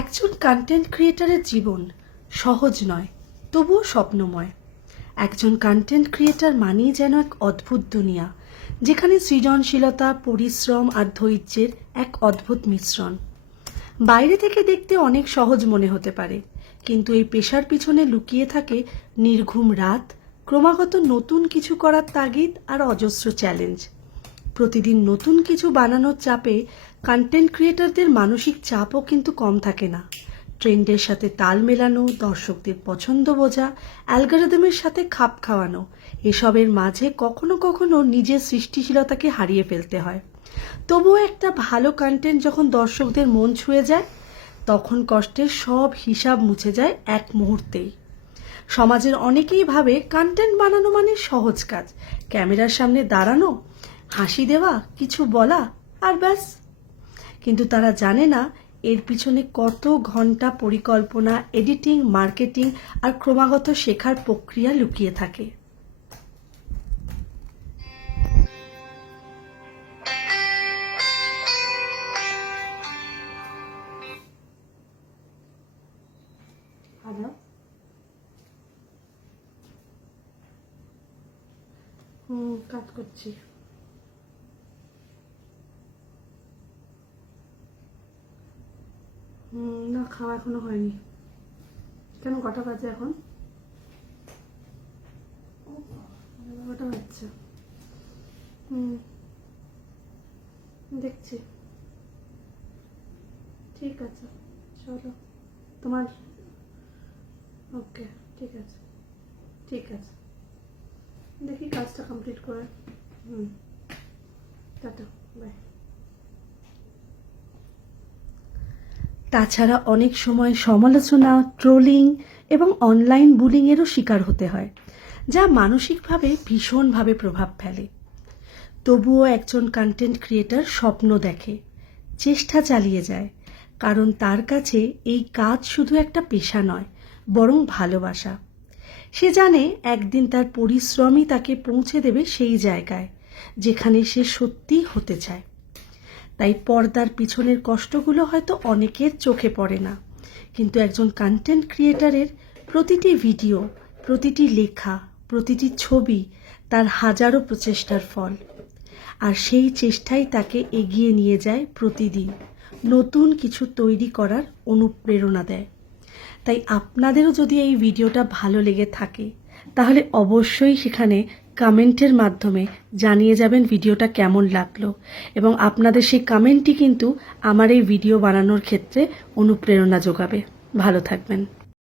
একজন কন্টেন্ট ক্রিয়েটারের জীবন সহজ নয়, তবুও স্বপ্নময়। একজন কন্টেন্ট ক্রিয়েটার মানেই যেন এক অদ্ভুত দুনিয়া, যেখানে সৃজনশীলতা, পরিশ্রম আর ধৈর্যের এক অদ্ভুত মিশ্রণ। বাইরে থেকে দেখতে অনেক সহজ মনে হতে পারে, কিন্তু এই পেশার পিছনে লুকিয়ে থাকে নির্ঘুম রাত, ক্রমাগত নতুন কিছু করার তাগিদ আর অজস্র চ্যালেঞ্জ প্রতিদিন নতুন কিছু বানানোর চাপে কন্টেন্ট ক্রিয়েটরদের মানসিক চাপও কিন্তু কম থাকে না। ট্রেন্ডের সাথে তাল মেলানো, দর্শকদের পছন্দ বোঝা, অ্যালগোরিদমের সাথে খাপ খাওয়ানো, এসবের মাঝে কখনো কখনো নিজের সৃষ্টিশীলতাকে হারিয়ে ফেলতে হয়। তবুও একটা ভালো কন্টেন্ট যখন দর্শকদের মন ছুঁয়ে যায়, তখন কষ্টের সব হিসাব মুছে যায় এক মুহূর্তেই। সমাজের অনেকেই ভাবে কন্টেন্ট বানানো মানে সহজ কাজ। ক্যামেরার সামনে দাঁড়ানো হাসি দেওয়া, কিছু বলা, আর ব্যাস। কিন্তু তারা জানে না এর পিছনে কত ঘণ্টা পরিকল্পনা, এডিটিং, মার্কেটিং আর ক্রমাগত শেখার প্রক্রিয়া লুকিয়ে থাকে। হুম, কাজ করছি। না, খাওয়া এখনও হয়নি। কেন, কটা বাজে এখন? কটা বাজছে। হুম। দেখছি। ঠিক আছে, চলো। তোমার? ওকে, ঠিক আছে। ঠিক আছে। দেখি কাজটা কমপ্লিট করে। হুম। Tata, bye. তাছাড়া অনেক সময় সমালোচনা, ট্রোলিং এবং অনলাইন বুলিংয়েরও শিকার হতে হয়, যা মানসিকভাবে ভীষণভাবে প্রভাব ফেলে। তবুও একজন কন্টেন্ট ক্রিয়েটার স্বপ্ন দেখে, চেষ্টা চালিয়ে যায়, কারণ তার কাছে এই কাজ শুধু একটা পেশা নয়, বরং ভালোবাসা। সে জানে একদিন তার পরিশ্রমই তাকে পৌঁছে দেবে সেই জায়গায়, যেখানে সে সত্যিই হতে চায়। তাই পর্দার পিছনের কষ্টগুলো হয়তো অনেকের চোখে পড়ে না। কিন্তু একজন কন্টেন্ট ক্রিয়েটারের প্রতিটি ভিডিও প্রতিটি লেখা, প্রতিটি ছবি তার হাজারো প্রচেষ্টার ফল। আর সেই চেষ্টাই তাকে এগিয়ে নিয়ে যায় প্রতিদিন। নতুন কিছু তৈরি করার অনুপ্রেরণা দেয়। তাই আপনাদেরও যদি এই ভিডিওটা ভালো লেগে থাকে, তাহলে অবশ্যই সেখানে কমেন্টের মাধ্যমে জানিয়ে যাবেন ভিডিওটা কেমন লাগল। এবং আপনাদের সেই কমেন্টটি কিন্তু আমার এই ভিডিও বানানোর ক্ষেত্রে অনুপ্রেরণা যোগাবে। ভালো থাকবেন।